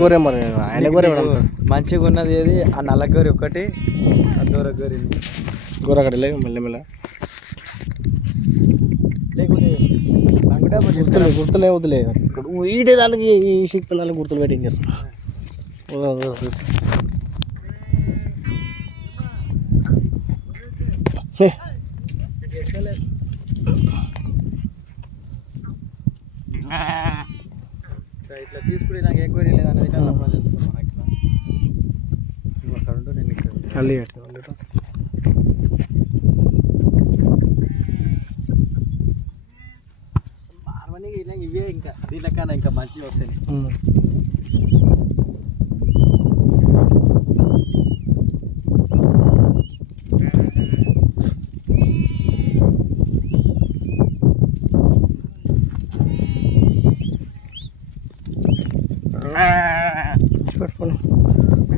గొర్రె మరి ఆయన గొర్రె మంచిగా ఉన్నది ఏది ఆ నల్ల గొర్రె ఒకటి ఆ దూర గొర్రె గొర్రె అక్కడ లేవు మెల్లమెల్ల లేకుంటే గుర్తులే వద్దులే ఈడే దానికి ఈ షిప్ దానికి గుర్తులు వెయిటింగ్ చేస్తాం ఇట్లా తీసుకుని నాకు ఏ గొర్రె లేదు అనేది కానీ అప్పుడు తెలుసు మనకి నువ్వు అక్కడ ఉంటూ నేను ఇక్కడ అల్లి మార్వని ఇవే ఇంకా దీని కన్నా ఇంకా మంచిగా వస్తాయి పెట్టుకోండి